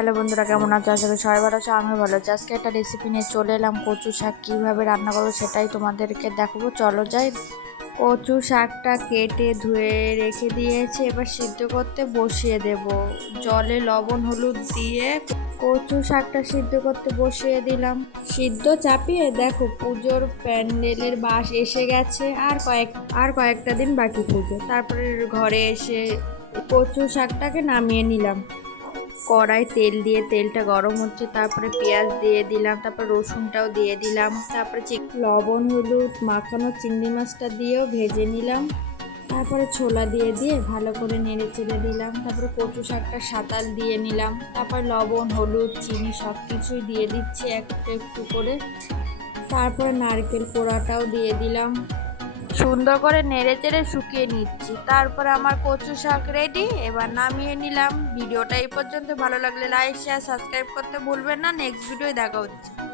Hello বন্ধুরা, কেমন আছো? আশা করি সবাই ভালো আছো আমি ভালো আছি। আজকে একটা রেসিপি নিয়ে চলে এলাম, কচু শাক কীভাবে রান্না করব সেটাই তোমাদেরকে দেখাবো। চলো যাই, কচু শাকটা কেটে ধুয়ে রেখে দিয়েছি, এবার সিদ্ধ করতে বসিয়ে দেব। জলে লবণ, হলুদ দিয়ে কচু শাকটা সিদ্ধ করতে বসিয়ে দিলাম। সিদ্ধ চাপিয়ে দেখো পুজোর প্যান্ডেলের বাস এসে গেছে, আর কয়েক, আর কয়েকটা দিন বাকি পুজো। তারপরে ঘরে এসে কচু শাকটাকে নামিয়ে নিলাম। কড়াই তেল দিয়ে তেলটা গরম হচ্ছে, তারপরে পেঁয়াজ দিয়ে দিলাম, তারপর রসুনটাও দিয়ে দিলাম, তারপরে লবণ, হলুদ, মাখানো চিংড়ি মাছটা দিয়েও ভেজে নিলাম, তারপরে ছোলা দিয়ে দিয়ে ভালো করে নেড়ে চেড়ে দিলাম, তারপরে কচু শাকটা সাঁতাল দিয়ে নিলাম, তারপর লবণ, হলুদ, চিনি সব কিছুই দিয়ে দিচ্ছি একটু একটু করে, তারপরে নারকেল পোড়াটাও দিয়ে দিলাম সুন্দর করে নেড়ে চেড়ে শুকিয়ে নিচ্ছি। তারপরে আমার কচু শাক রেডি এবার নামিয়ে নিলাম। ভিডিওটা এই পর্যন্ত। ভালো লাগলে লাইক শেয়ার সাবস্ক্রাইব করতে ভুলবেন না। নেক্সট ভিডিও দেখা হচ্ছে।